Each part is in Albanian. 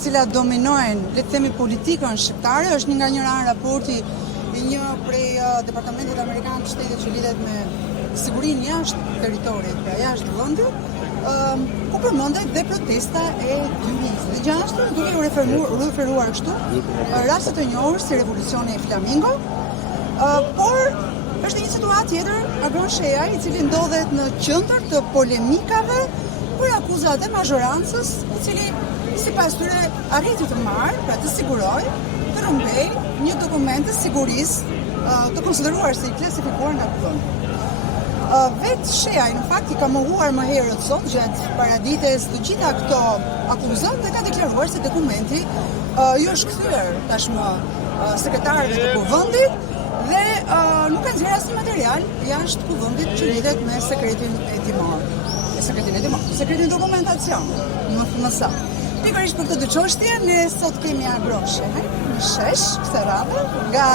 të cilat dominojnë, le të themi, politikën shqiptare, është nga njëra anë raporti i një prej departamentit amerikan të shtetit që lidhet me sigurinë jashtë teritorit, pra jashtë vendit, ku përmendet dhe protesta e Tunisë. Dhe gjithashtu duke u referuar kështu raste të njohur si revolucioni Flamingo, por është një situatë tjetër, Agron Shejaj, i cili ndodhet në qendër të polemikave për akuzat e mazhorancës, i cili sipas tyre arriti të marrë, pra të sigurojë, të rrëmbej një dokument të sigurisë të konsideruar si i klasifikuar nga kuvendi. Vetë Shejaj, në fakt, i ka mohuar më herët sot, gjatë paradites të gjitha këto akuzat dhe ka deklaruar se dokumenti ju është kthyer tashmë sekretarëve të kuvendit dhe nuk ka nxjerrë asnjë material jashtë kuvendit që lidhet me sekretin hetimor. Sekretin dokumentacion, më saktë. Pikërisht për këtë çështje, ne sot kemi Agron Shejaj në shesh këtë radhë nga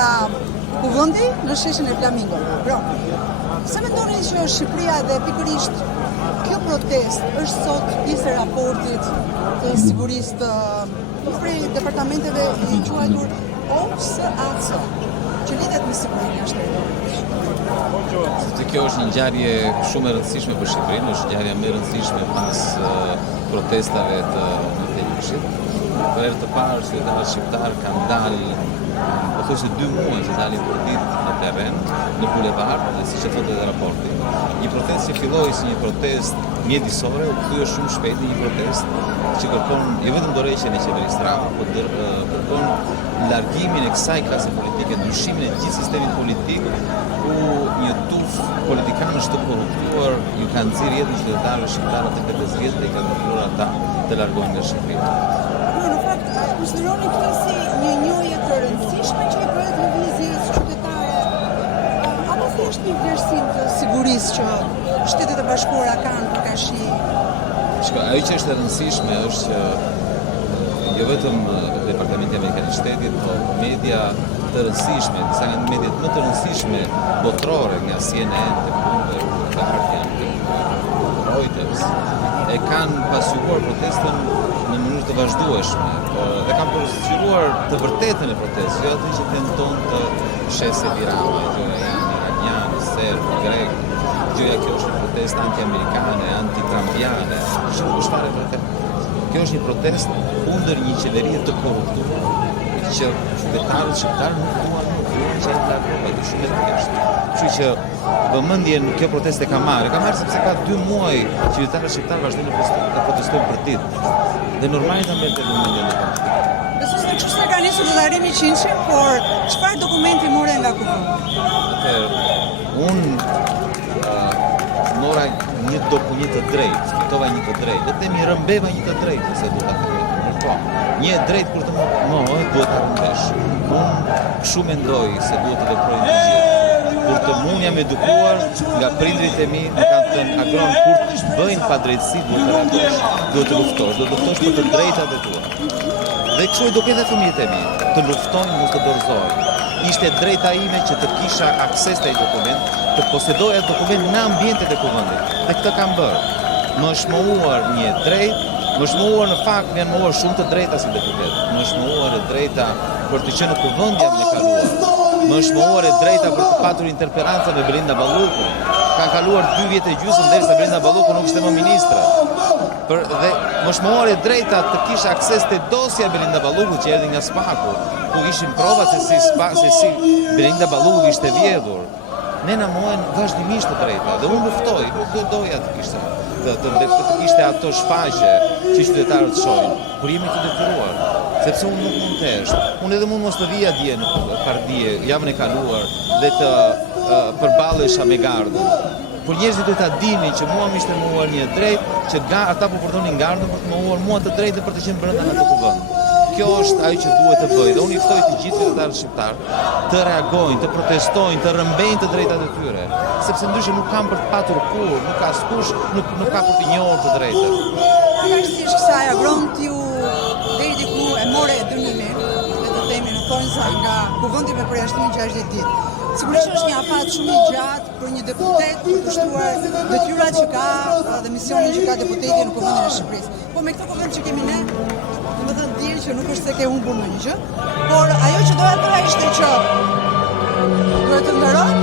kuvendi në sheshin e Flamingo. Sa mendoni që Shqipëria dhe pikërisht kjo protestë është sot pjesë e raportit të sigurisë të prej departamenteve i quajtur OSAC, që lidhet me sigurinë jashtë teritorit? Kjo është një ngjarje shumë e rëndësishme për Shqipërinë, është ngjarja më e rëndësishme pas protestave të Mëshit. Për herë të parë qytetarët shqiptar kanë dalë pothuajse 2 muaj që dalin për ditë në terren, në bulevard, dhe siç e thotë edhe raporti. Një protestë që filloi si një protestë mjedisore, u kthye shumë shpejt në një protestë që kërkon jo vetëm dorëheqjen e qeverisë Rama, por kërkon largimin e kësaj klase politike, ndryshimin e gjithë sistemit politik, ku një tuf politikanësh të korruptuar ju kanë nxjerrë jetën qytetarëve shqiptarë të 50 vjet dhe i kanë kërkuar ata të largohen nga Shqipëria. Në fakt, konsideroni këtë si një njohje të rëndësishme që i bëhet lëvizjes qytetare, apo thjesht një vlerësim të sigurisë që Shtetet e Bashkuara kanë përkashi? Ajo që është e rëndësishme është që jo vetëm Departamenti Amerikan i Shtetit, por media të rëndësishme, disa nga mediat më të rëndësishme botërore, nga CNN, The Bloomberg, The Guardian, Reuters, e kanë pasqyruar protestën në mënyrë të vazhdueshme dhe kanë përshkruar të vërtetën e protestës, jo atë që tenton të shesë Tirana, gjëja janë iranian, serb, grek, gjëja kjo është një protestë anti-amerikane, anti-trampiane, shumë është fare vërtet. Kjo është një protestë kundër një qeverie të korruptuar, që qytetarët shqiptarë nuk duan që e të largohet, është shumë e thjeshtë. Kështu që vëmendjen kjo protestë ka marrë sepse ka 2 muaj që qytetarët shqiptarë vazhdojnë të protestojnë për ditë. Dhe normal ta merrte vëmendjen e tyre. Besoj se kështu s'ka nisur të arrijmë 100, por çfarë dokumenti morën nga kuvendi? Unë mora një dokument të drejtë, fitova një të drejtë, dhe themi rëmbeva një të drejtë, se do ta themi. Një drejt kur të mohohet duhet ta rëmbesh. Unë kështu mendoj se duhet të veproj të gjithë. Kur të mund jam edukuar nga prindrit e mi, më kanë thënë Agron, kur të bëjnë padrejtësi duhet të reagosh, duhet të luftosh për të drejtat e tua. Dhe kështu e duket edhe fëmijët e mi, të luftojnë, mos të dorëzojnë. Ishte drejta ime që të kisha akses të ai dokument, të posedoja dokument në ambientet e kuvendit. Dhe këtë kam bërë. Më është mohuar një drejt. Më është mohuar në fakt, më janë mohuar shumë të drejta si deputet. Më është mohuar e drejta për të qenë në kuvend jam në kaluar. Më është mohuar e drejta për të patur interpelancë me Belinda Balluku. Kanë kaluar 2 vjet e gjysmë derisa Belinda Balluku nuk ishte më ministre. Dhe më është mohuar e drejta të kisha akses te dosja e Belinda Balluku që erdhi nga Spaku, ku ishin provat se si Belinda Balluku ishte vjedhur. Ne na mohen vazhdimisht të drejta dhe unë luftoj, nuk doja të kishte të kishte ato shfaqje që qytetarët shohin, por jemi të detyruar, sepse unë nuk mund të hesht. Unë edhe mund mos të vija dje në pardije, javën e kaluar dhe të përballesha me gardën. Por njerëzit duhet ta dini që mua më ishte mohuar një drejt, që ata po përdonin gardën për të mohuar mua të drejtë për të qenë brenda në atë kuvend. Kjo është ajo që duhet të bëjë dhe unë i ftoj të gjithë qytetarët shqiptarë të reagojnë, të protestojnë, të rrëmbejnë të drejtat e tyre, sepse ndryshe nuk kanë për të patur kur, nuk ka askush, nuk ka për të njohur të drejtat. Pavarësisht kësaj, Agron t'ju deri diku e more dënimin, le të themi në thonjza nga kuvendi me përjashtim 60 ditë. Sigurisht është një afat shumë i gjatë për një deputet për të shtuar detyrat që ka dhe misionin që ka deputeti në kuvendin e Shqipërisë. Po me këtë kuvend që kemi ne, domethënë djem që nuk është se ke humbur në një gjë, por ajo që doja të ishte që duhet të ndëroj.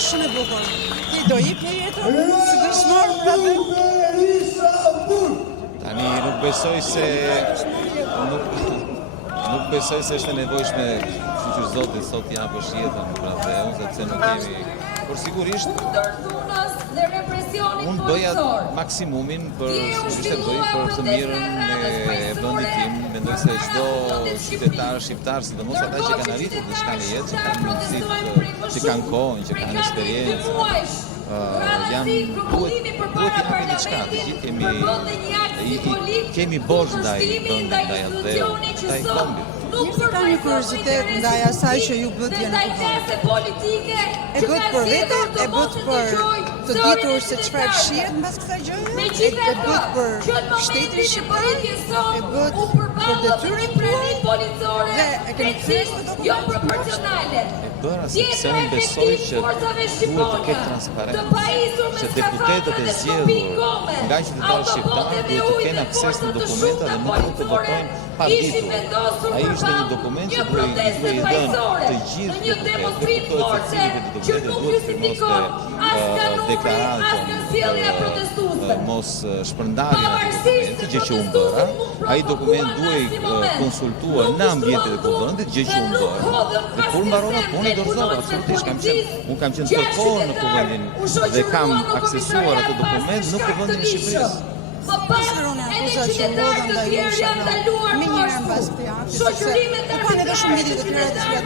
Shumë e bukur. Ti do jep një jetër si dëshmor për atë? Tani nuk besoj se është e nevojshme, kështu që Zoti sot japësh jetën për atë, sepse nuk kemi. Por sigurisht unë bëja maksimumin për të mirën e vendit tim. Mendoj se çdo qytetar shqiptar, sidomos ata që kanë arritur diçka në jetë, që kanë mundësitë, që kanë kohën, që kanë eksperiencë, duhet japin diçka. Të gjithë kemi borxh ndaj vendit, ndaj atëheut, ndaj kombit. Njerëzit kanë një kuriozitet ndaj asaj që ju bët jenë kuvend. E bët për vete, e bët për të ditur se çfarë shihet mbas kësaj gjëje, e bët për shtetin shqiptar, e bët për detyrën tuaj dhe e keni kthyer këtë dokument. Bëra sepse unë besoj që duhet të ketë transparencë, që deputetët e zgjedhur nga qytetarët shqiptarë duhet të kenë akses në dokumenta dhe nuk duhet të votojnë pa ditur. Ai ishte një dokument që duhet i dhënë të gjithë deputetëve, deputetët e cilëve duhet të firmoste deklaratën mos shpërndarjen e dokumentit, gjë që unë bëra. Ai dokument duhet konsultuar në ambientet e kuvendit, gjë që unë bëra. Dhe kur mbarova punën dorëzova, absolutisht unë kam qenë tërkohën në kuvendin dhe kam aksesuar atë dokument në kuvendin e Shqipërisë. Pastorone akuzat që ndodhen ndaj jush me njëherë mbas këtij akti, sepse nuk kanë edhe shumë lidhje të tjera të cilat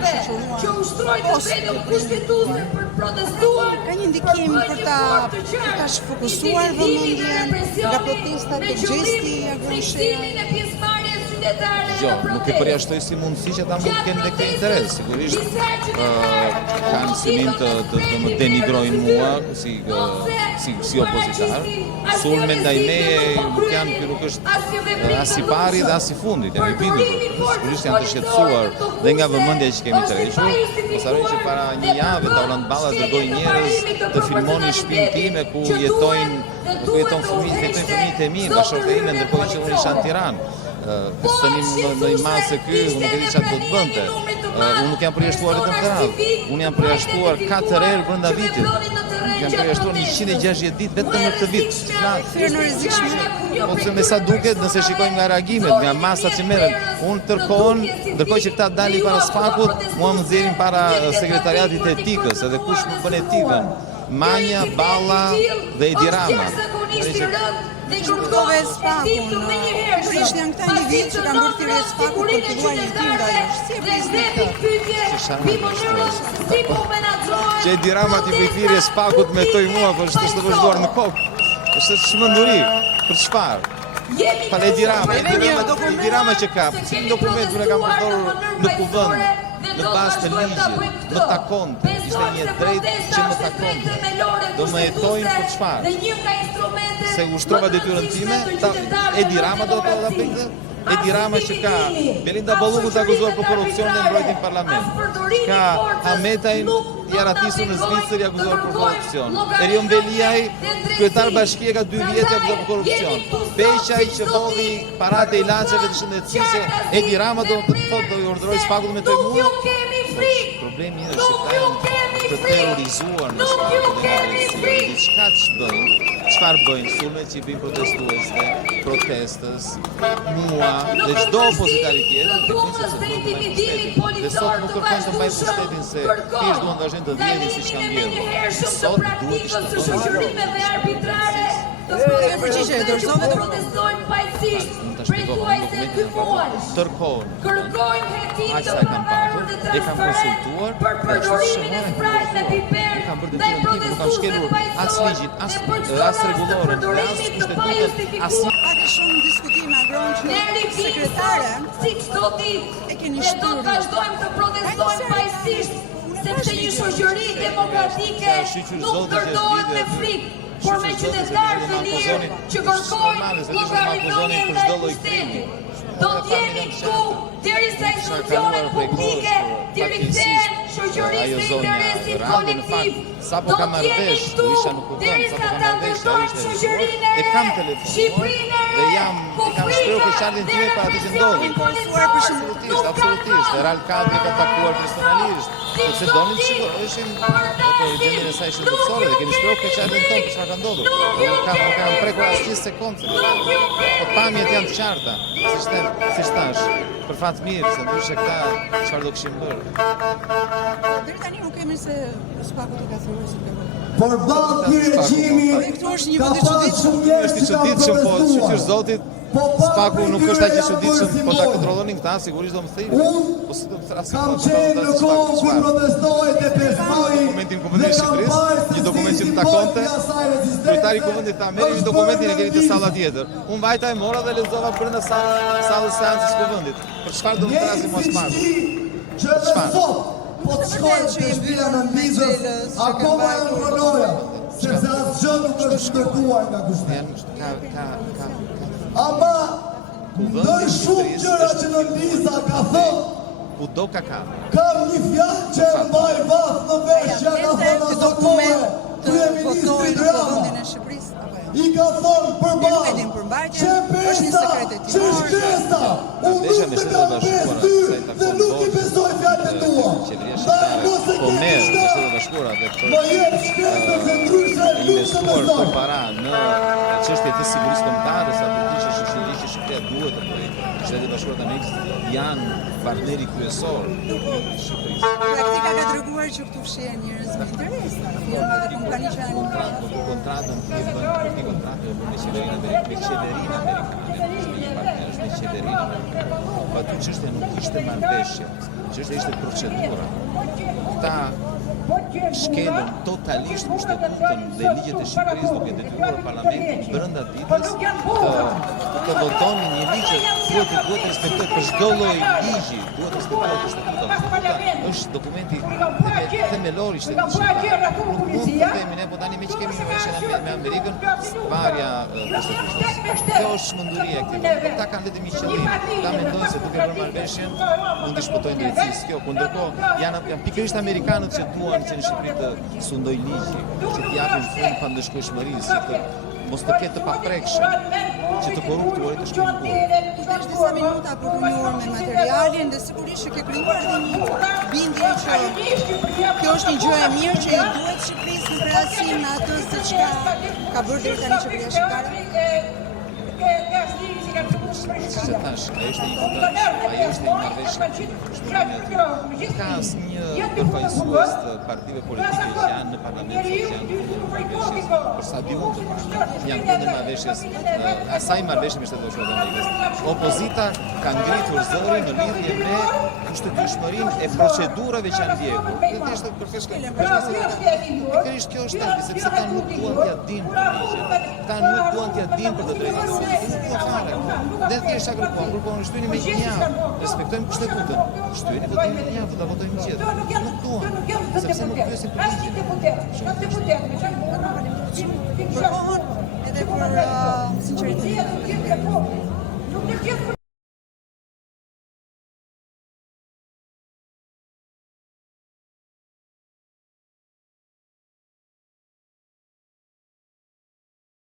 ka një ndikim për ta shfokusuar vëmendjen nga protestat të gjesti agreshëm. Jo, nuk e përjashtoj si mundësi që ata mund të kenë këtë interes. Sigurisht kanë synim të më denigrojnë mua si opozitar. Sulme ndaj meje nuk është as i pari dhe as i fundit, janë i bindur. Sigurisht janë të shqetësuar dhe nga vëmendja që kemi tërhequr. Mos harroj që para një jave Taulant Balla dërgoi njerëz të filmonin shtëpinë time ku jeton fëmijët e mi, bashkëshortja ime, ndërkohë që unë isha në Tiranë. Sonim në imazë se ky, unë nuk e di çfarë do të bënte. Unë nuk jam përjashtuar vetëm të radhë. Unë jam përjashtuar 4 herë brenda vitit. Jam përjashtuar 160 ditë vetëm në këtë vit. Po se me sa duket, nëse shikojmë nga reagimet, nga masat që merren, unë tërkohën, ndërkohë që këta dalin para sfakut, mua më nxjerrin para sekretariatit të etikës, edhe kush më bën etikën. Manja, Balla dhe Edi Rama. Shpërtove Spakun, prishin janë këta një vit që kanë bërë thirrje Spakut për të filluar një tim nga ajo. Si e prisni këtë? Që Edi Rama t'i bëj thirrje Spakut me toj mua, për është të vëzhduar në kokë. Është çmenduri. Për çfarë? Pale Edi Rama që ka, cilin dokument unë e kam përdorur në kuvend, në bazë të ligjit, më takonte, ishte një drejtë që më takonte. Do më hetojnë për çfarë? Se ushtrova detyrën time, Edi Rama do të bëjë. Edi Rama që ka Belinda Bolluku të akuzuar për korrupsion dhe mbrojtjen parlament. Ka Hametajn i aratisur në Zvicër i akuzuar për korrupsion. Erion Veliaj, kryetar bashkie ka 2 vjet i akuzuar për korrupsion. Beqaj që hodhi paratë e ilaçeve të shëndetësisë, Edi Rama do të thotë do i urdhëroj Spakut me toj mua. Problemi është shqiptarët të terrorizuar në Spakut dhe në diçka ç'bëjnë. Çfarë bëjnë? Sulme që i bëjnë protestuesve, protestës, mua dhe çdo opozitari tjetër, dhe bëjnë se duhet të mbajnë pushtetin. Dhe sot nuk kërkojnë të mbajnë pushtetin se thjesht duan të vazhdojnë të vjedhin siç kanë vjedhur. Sot duhet të shtohen. E përgjigje, dorëzove dokumentin. Mund ta shpjegoj dokumentin tërkohën. Aq sa e kam patur, e kam konsultuar, dhe çfarë shënojnë. Kam bërë detyrën time, nuk kam shkelur as ligjin, as rregulloren, as kushtetutën, as ka shumë diskutime agron që sekretare e keni shturur. Ne do të vazhdojmë të protestojmë pajisisht sepse një shoqëri demokratike nuk ndërtohet me frikë, por me qytetarë të lirë që kërkojnë llogaritjen ndaj pushtetit. Do t'jemi këtu derisa institucionet publike t'i rikthehen shoqërisë në interesin kolektiv. Do t'jemi këtu derisa ta ndërtojmë shoqërinë e re, Shqipërinë e re, ku frika dhe represionin policor nuk Absolutisht, Real Kadri ka takuar personalisht, sepse donin të shikojshin gjendjen e saj shëndetësore dhe kemi shprehur keqardhjen tonë për çfarë ka ndodhur. Nuk kanë prekur asnjë sekondë. Po pamjet janë të qarta, siç thash, për fat mirë, se ndryshe këta çfarë do kishin bërë. Deri tani nuk kemi se Spaku të ka thënë se kemi. Por ballë regjimi ka pasur shumë njerëz Është i çuditshëm, po shqyr zotit, Spaku nuk është aq i çuditshëm, po ta kontrollonin këta, sigurisht do më thënë. Po si do të thrasim. Kam qenë në kohë kur protestoi dhe pesmoi Dokumentin e Kuvendit të Shqipërisë, një dokument që më takonte. Kryetari i Kuvendit tha, merrni një dokumentin e keni te salla tjetër. Unë vajta e mora dhe lexova brenda sallës seancës Kuvendit. Për çfarë do të thrasim mos Spaku? që edhe sot po të shkojnë të shtëpia në Mizës, akoma janë pronoja, sepse asgjë nuk është shkërtuar nga kushtimi. Ama ndër shumë gjëra që në Miza ka thënë, Kudo ka kam një fjalë që e mbaj vath në vesh që ka thënë ato kohë, kryeministri Drama. I ka thënë përballë që pesta, që shkresta, unë nuk të kam pesë ty dhe nuk I besoj fjalët tua. Ndaj mos e ke kishtë, më jetë shkresta se ndryshe nuk të besoj. para në çështje të sigurisë kombëtare, sa për të shoqëri që Shqipëria duhet të bëjë. Shtetet e Bashkuara të Amerikës janë partneri kryesor të Shqipërisë. Praktika ka treguar që këtu fshihen njerëz me interes, firma dhe kompani që janë Kontratën e kontratë me qeverinë amerikane, me qeverinë amerikane. Po aty çështja nuk ishte marrëveshje, çështja ishte procedura. Ta shkelën totalisht kushtetutën dhe ligjet e Shqipërisë duke detyruar parlamentin brenda ditës të votonin një ligj që duhet të respektohet për çdo lloj ligji, duhet të respektohet kushtetuta. Është dokumenti themelor I shtetit shqiptar. Nuk mund të themi ne po tani me që kemi një marrëveshje me Amerikën, varja kushtetutës. Kjo është çmenduria e këtij. Ata kanë vetëm një qëllim. Ta mendojnë se duke bërë marrëveshjen mund të shpëtojnë drejtësisë. Kjo ndërkohë janë pikërisht amerikanët që duan që në Shqipëri të sundoj ligji, që të japin fund pandëshkueshmërisë, që mos të ketë të paprekshëm, që të korruptuarit të shkojnë kurrë. Tu kesh disa minuta për të njohur me materialin dhe sigurisht që ke krijuar edhe një bindje që kjo është një gjë e mirë që I duhet Shqipërisë në krahasim me atë se çka ka bërë deri tani qeveria shqiptare. Siç e thash, ajo është një kontratë, ajo është një marrëveshje. Ka asnjë përfaqësues të partive politike që janë në parlament që janë marrëveshjes, për sa di unë të parë. Janë kundër marrëveshjes, asaj marrëveshje me Shtetet Bashkuara të Amerikës. Opozita ka ngritur zërin në lidhje me kushtetueshmërinë e procedurave që janë ndjekur. Dhe është pikërisht kjo është tani, sepse ta nuk duan t'ia dinë për ligjet. Ta nuk duan t'ia dinë për të drejtën. Nuk do fare. Dhe thjesht grupon shtyni me një javë. Respektojmë kushtetutën. Shtyni votojmë me një javë, ta votojmë gjithë. Nuk duan, sepse nuk pyesin për ligjet. Për kohën edhe për